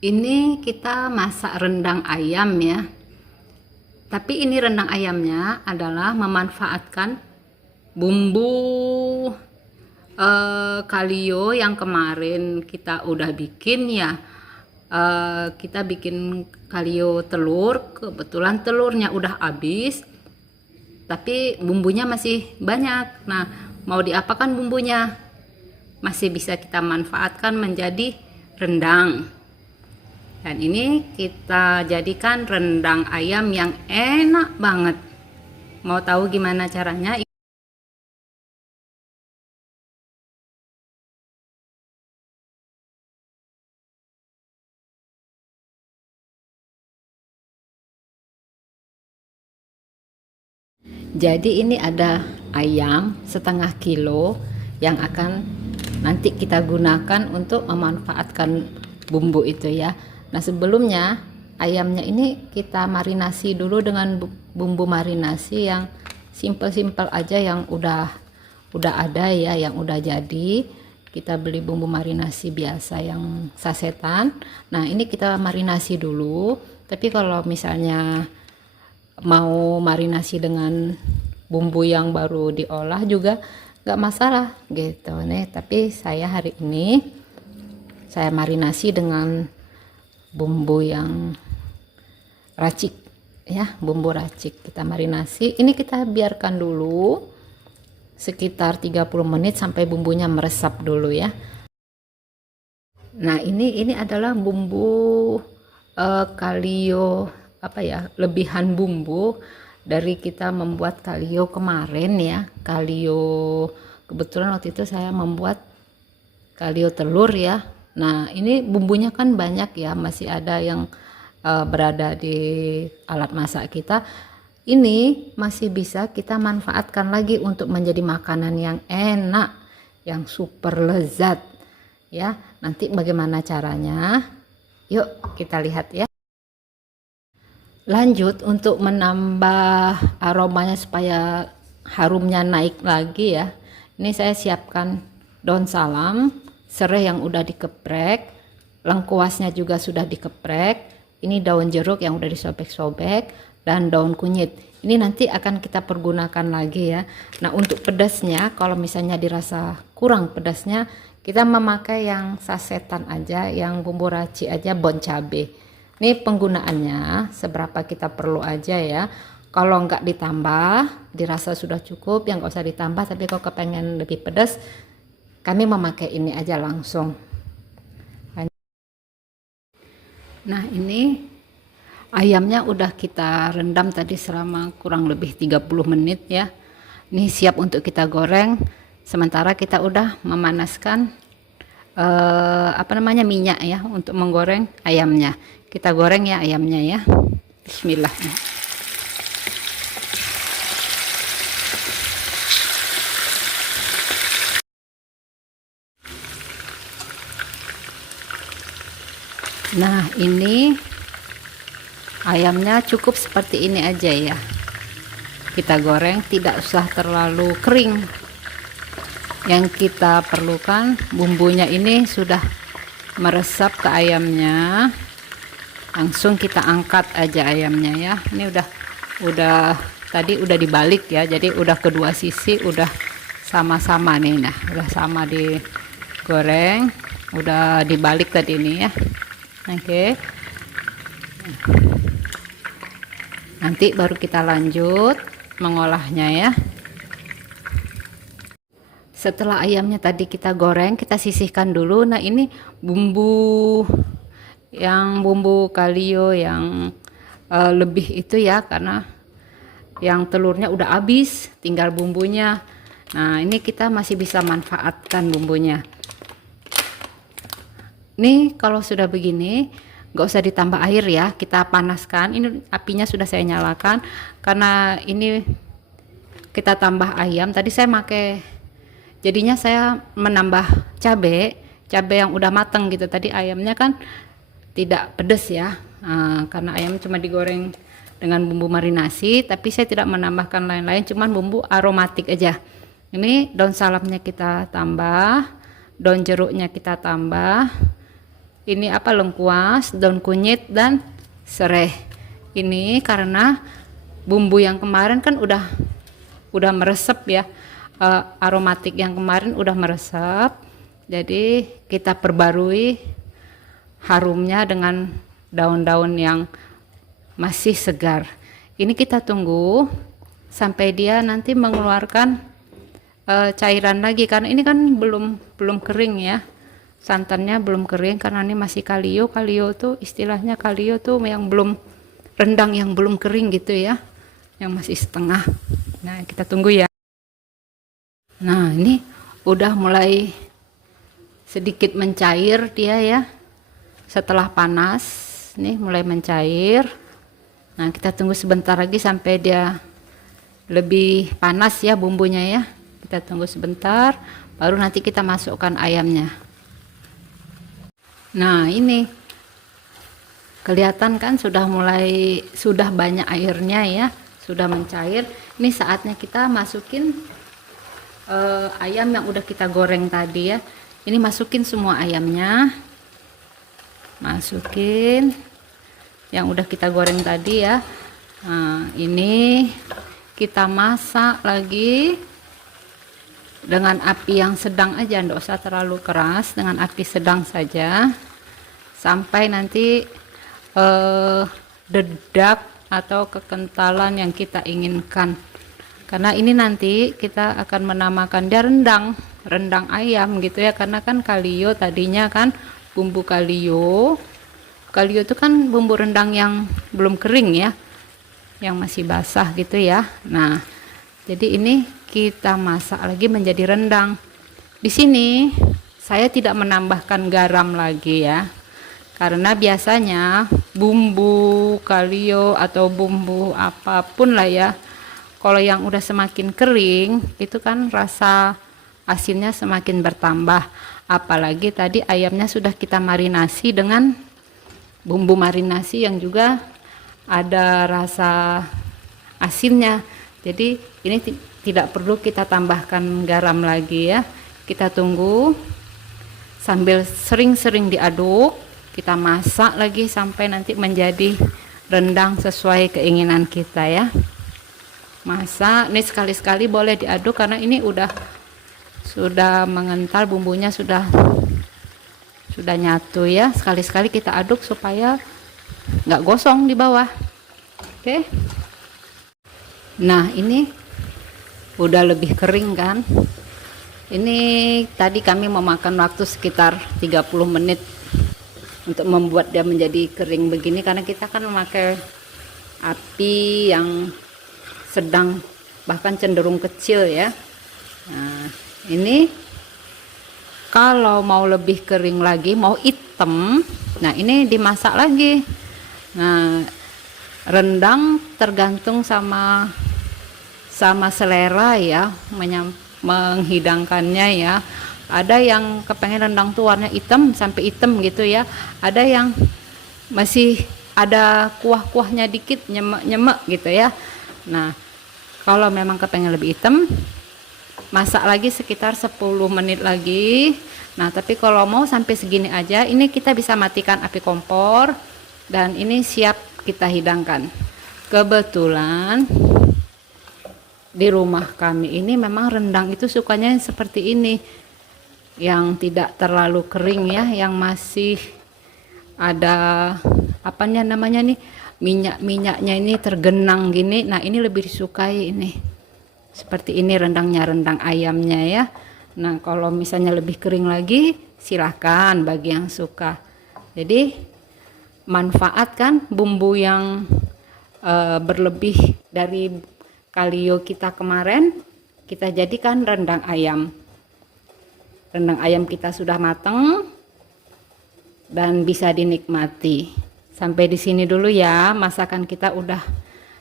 Ini kita masak rendang ayam ya. Tapi ini rendang ayamnya adalah memanfaatkan bumbu kalio yang kemarin kita udah bikin ya. Kita bikin kalio telur, kebetulan telurnya udah habis, tapi bumbunya masih banyak. Nah, mau diapakan bumbunya? Masih bisa kita manfaatkan menjadi rendang. Dan ini kita jadikan rendang ayam yang enak banget. Mau tahu gimana caranya? Jadi ini ada ayam setengah kilo yang akan nanti kita gunakan untuk memanfaatkan bumbu itu ya. Nah, sebelumnya ayamnya ini kita marinasi dulu dengan bumbu marinasi yang simple-simple aja, yang udah ada ya, yang udah jadi. Kita beli bumbu marinasi biasa yang sasetan. Nah, ini kita marinasi dulu. Tapi kalau misalnya mau marinasi dengan bumbu yang baru diolah juga nggak masalah gitu nih. Tapi saya hari ini saya marinasi dengan bumbu yang racik ya, bumbu racik kita marinasi. Ini kita biarkan dulu sekitar 30 menit sampai bumbunya meresap dulu ya. Nah, ini adalah bumbu kalio, apa ya, lebihan bumbu dari kita membuat kalio kemarin ya. Kalio, kebetulan waktu itu saya membuat kalio telur ya. Nah, ini bumbunya kan banyak ya, masih ada yang berada di alat masak kita. Ini masih bisa kita manfaatkan lagi untuk menjadi makanan yang enak, yang super lezat ya. Nanti bagaimana caranya? Yuk kita lihat ya. Lanjut, untuk menambah aromanya supaya harumnya naik lagi ya, ini saya siapkan daun salam, serai yang udah dikeprek, lengkuasnya juga sudah dikeprek. Ini daun jeruk yang udah disobek-sobek, dan daun kunyit. Ini nanti akan kita pergunakan lagi ya. Nah, untuk pedasnya, kalau misalnya dirasa kurang pedasnya, kita memakai yang sasetan aja, yang bumbu racik aja, bon cabe. Ini penggunaannya seberapa kita perlu aja ya. Kalau nggak ditambah, dirasa sudah cukup, yang nggak usah ditambah. Tapi kalau kepengen lebih pedas, kami memakai ini aja langsung. Nah, ini ayamnya udah kita rendam tadi selama kurang lebih 30 menit ya. Ini siap untuk kita goreng. Sementara kita udah memanaskan minyak ya untuk menggoreng ayamnya. Kita goreng ya ayamnya ya. Bismillah. Nah, ini ayamnya cukup seperti ini aja ya. Kita goreng, tidak usah terlalu kering. Yang kita perlukan bumbunya ini sudah meresap ke ayamnya. Langsung kita angkat aja ayamnya ya. Ini udah tadi udah dibalik ya. Jadi udah kedua sisi udah sama-sama nih. Nah, udah sama digoreng, udah dibalik tadi ini ya. Oke. Nanti baru kita lanjut mengolahnya ya. Setelah ayamnya tadi kita goreng, kita sisihkan dulu. Nah, ini bumbu kalio yang lebih itu ya, karena yang telurnya udah habis, tinggal bumbunya. Nah, ini kita masih bisa manfaatkan bumbunya. Nih, kalau sudah begini, nggak usah ditambah air ya, kita panaskan. Ini apinya sudah saya nyalakan, karena ini kita tambah ayam. Tadi saya pakai, jadinya saya menambah cabai yang udah matang gitu. Tadi ayamnya kan tidak pedas ya, karena ayam cuma digoreng dengan bumbu marinasi, tapi saya tidak menambahkan lain-lain, cuman bumbu aromatik aja. Ini daun salamnya kita tambah, daun jeruknya kita tambah. ini apa, lengkuas, daun kunyit dan sereh. Ini karena bumbu yang kemarin kan udah meresap ya, aromatik yang kemarin udah meresap, jadi kita perbarui harumnya dengan daun-daun yang masih segar. Ini kita tunggu sampai dia nanti mengeluarkan cairan lagi, karena ini kan belum kering ya, santannya belum kering karena ini masih kalio. Kalio tuh istilahnya, kalio tuh yang belum, rendang yang belum kering gitu ya, yang masih setengah. Nah kita tunggu ya. Nah ini udah mulai sedikit mencair dia ya, setelah panas nih mulai mencair. Nah kita tunggu sebentar lagi sampai dia lebih panas ya bumbunya ya. Kita tunggu sebentar, baru nanti kita masukkan ayamnya. Nah ini kelihatan kan sudah banyak airnya ya, sudah mencair. Ini saatnya kita masukin ayam yang udah kita goreng tadi ya. Ini masukin semua ayamnya, masukin yang udah kita goreng tadi ya. Nah ini kita masak lagi dengan api yang sedang aja, nggak usah terlalu keras, dengan api sedang saja sampai nanti dedak atau kekentalan yang kita inginkan. Karena ini nanti kita akan menamakan dia rendang ayam gitu ya, karena kan kalio tadinya kan bumbu kalio itu kan bumbu rendang yang belum kering ya, yang masih basah gitu ya. Nah jadi ini kita masak lagi menjadi rendang. Di sini saya tidak menambahkan garam lagi ya, karena biasanya bumbu kalio atau bumbu apapun lah ya, kalau yang udah semakin kering itu kan rasa asinnya semakin bertambah. Apalagi tadi ayamnya sudah kita marinasi dengan bumbu marinasi yang juga ada rasa asinnya. Jadi ini tidak perlu kita tambahkan garam lagi ya. Kita tunggu sambil sering-sering diaduk, kita masak lagi sampai nanti menjadi rendang sesuai keinginan kita ya. Masak nih, sekali-sekali boleh diaduk karena ini sudah mengental, bumbunya sudah nyatu ya. Sekali-sekali kita aduk supaya nggak gosong di bawah. Oke. Nah ini udah lebih kering kan. Ini tadi kami memakan waktu sekitar 30 menit untuk membuat dia menjadi kering begini, karena kita kan memakai api yang sedang bahkan cenderung kecil ya. Nah ini kalau mau lebih kering lagi, mau hitam, nah ini dimasak lagi. Nah rendang tergantung sama selera ya, menghidangkannya ya. Ada yang kepengen rendang tuh warna hitam sampai hitam gitu ya, ada yang masih ada kuah-kuahnya dikit, nyemek gitu ya. Nah kalau memang kepengen lebih hitam, masak lagi sekitar 10 menit lagi. Nah tapi kalau mau sampai segini aja, ini kita bisa matikan api kompor dan ini siap kita hidangkan. Kebetulan di rumah kami ini memang rendang itu sukanya seperti ini, yang tidak terlalu kering ya, yang masih ada apanya namanya nih, minyak-minyaknya ini tergenang gini. Nah ini lebih disukai ini seperti ini rendangnya, rendang ayamnya ya. Nah kalau misalnya lebih kering lagi silahkan bagi yang suka. Jadi manfaatkan bumbu yang berlebih dari kalio kita kemarin, kita jadikan rendang ayam. Rendang ayam kita sudah matang dan bisa dinikmati. Sampai di sini dulu ya, masakan kita udah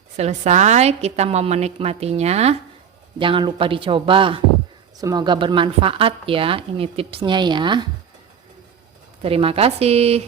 selesai. Kita mau menikmatinya, jangan lupa dicoba. Semoga bermanfaat ya, ini tipsnya ya. Terima kasih.